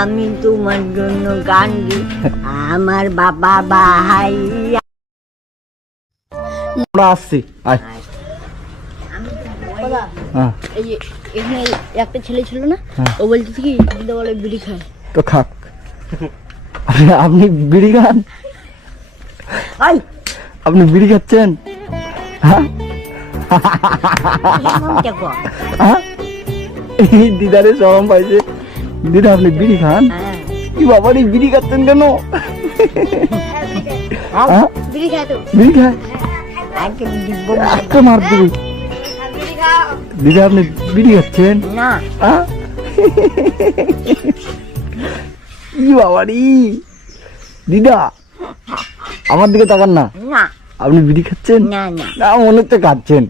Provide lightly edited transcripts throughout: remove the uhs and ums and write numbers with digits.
আমি তোমার জন্য গান দিই, আমার বাবা ভাই। আমরা আসছি, আয়। হ্যাঁ, এই যে এখানে একটা ছেলে ছিল না, ও বলতেছে কি দিদা বলে বিড়ি খায়। তো খাক। আপনি বিড়ি খান? আপনি বিড়ি খাচ্ছেন? হ্যাঁ, হ্যাঁ? এই দিদারে শরম পাইছে। দিদা আপনি বিড়ি খান? কি বাবা রে, বিড়ি খাচ্ছেন কেন? হ্যাঁ? বিড়ি খায় তো। বিড়ি খায়? একটা মার দিবি। দিদা আপনি বিড়ি খাচ্ছেন? না, হ্যাঁ? কি বাবা রে, দিদা আমার দিকে তাকান না। না, আপনি বিড়ি খাচ্ছেন? না, না, না, মনে হচ্ছে খাচ্ছেন।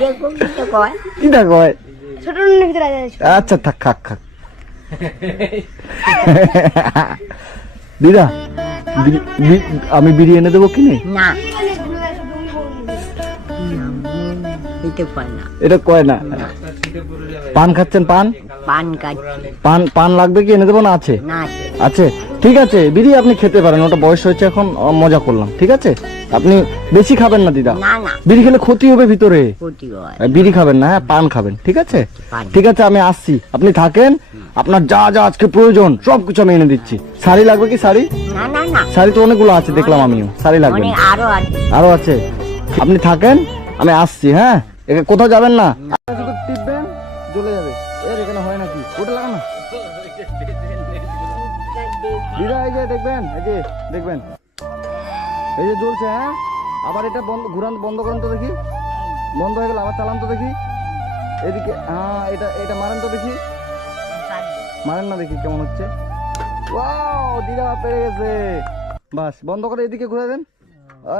দেখো কি তো কয়। কিটা কয়? ছোট রুমের ভিতরে আছে। আচ্ছা থাক, খাক খাক। দিদা আমি বিড়ি এনে দেবো কিনে? না, দিতে পারে না। এটা কয় না। পান খাচ্ছেন? পান পান কাটছে পান পান লাগবে কি, এনে দেবো না? আছে, না, আছে, ঠিক আছে। বিড়ি আপনি খেতে পারেন, ওটা বয়স হয়েছে এখন, মজা করলাম, ঠিক আছে। আপনি বেশি খাবেন না দিদা, না, না, বিড়ি খেলে ক্ষতি হবে ভিতরে। ক্ষতি হয়। বিড়ি খাবেন না, হ্যাঁ, পান খাবেন, ঠিক আছে। পান। ঠিক আছে, আমি আসছি, আপনি থাকেন। আপনার যা যা আজকে প্রয়োজন সবকিছু আমি এনে দিচ্ছি। শাড়ি লাগবে কি? শাড়ি না, না, না, শাড়ি তো অনেকগুলো আছে, দেখলাম আমিও। শাড়ি লাগবে অনেক আরো আছে। আরো আছে। আপনি থাকেন, আমি আসছি। হ্যাঁ, কোথাও যাবেন না, শুধু টিপবেন, চলে যাবে। এর এখানে হয় নাকি? ওটা লাগা না দিদা, এই যে দেখবেন, এই যে দেখবেন, এই যে জ্বলছে। হ্যাঁ, আবার এটা বন্ধ, ঘুরান, বন্ধ করেন তো দেখি। বন্ধ হয়ে গেল, আবার চালান তো দেখি। এদিকে, হ্যাঁ, এটা এটা মারেন তো দেখি। মারেন না দেখি কেমন হচ্ছে। ওয়াও, দিদা পেরে গেছে। বাস, বন্ধ করে এদিকে ঘুরে দেন।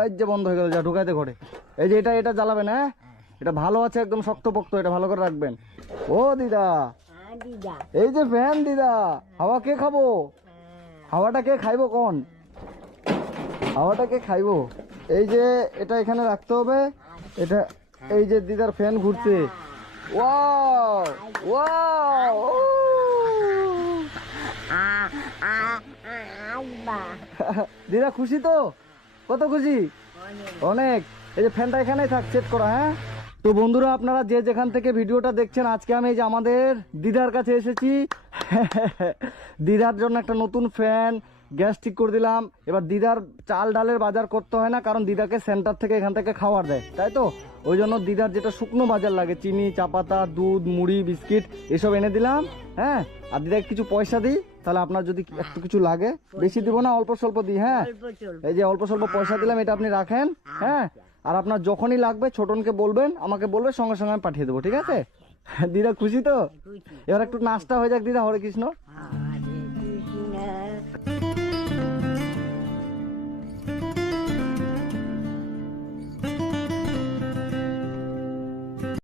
এই যে বন্ধ হয়ে গেল, যা ঢুকাইতে ঘরে। এই যে এটা এটা জ্বালাবেন। হ্যাঁ, এটা ভালো আছে, একদম শক্তপোক্ত, এটা ভালো করে রাখবেন। ও দিদা, এই যে ফ্যান দিদা, হাওয়া কে খাবো? হাওয়াটা কে খাইবো কোন? হাওয়াটা কে খাইবো? এই যে এটা এখানে রাখতে হবে। এটা, এই যে দিদার ফ্যান ঘুরছে। ওয়াও ওয়াও, দিদা খুশি তো? কত খুশি? অনেক। এই যে ফ্যানটা এখানেই থাক, সেট করা। হ্যাঁ, তো বন্ধুরা, আপনারা যে যেখান থেকে ভিডিওটা দেখছেন, আজকে আমি এই যে আমাদের দিদার কাছে এসেছি। দিদার জন্য একটা নতুন ফ্যান, গ্যাস ঠিক করে দিলাম। এবার দিদার চাল ডালের বাজার করতে হয় না, কারণ দিদাকে সেন্টার থেকে এখান থেকে খাবার দেয়, তাই তো। ওই জন্য দিদার যেটা শুকনো বাজার লাগে, চিনি, চাপাতা, দুধ, মুড়ি, বিস্কিট, এসব এনে দিলাম। হ্যাঁ, আর দিদাকে কিছু পয়সা দিই, তাহলে আপনার যদি একটু কিছু লাগে, বেশি দিব না, অল্প স্বল্প দিই। হ্যাঁ, এই যে অল্প স্বল্প পয়সা দিলাম, এটা আপনি রাখেন। হ্যাঁ, আর আপনার যখনই লাগবে ছোটনকে বলবেন, আমাকে বলবে, সঙ্গে সঙ্গে আমি পাঠিয়ে দেবো, ঠিক আছে। দিদা খুশি তো? এবার একটু নাস্তা হয়ে যাক দিদা। হরে কৃষ্ণ।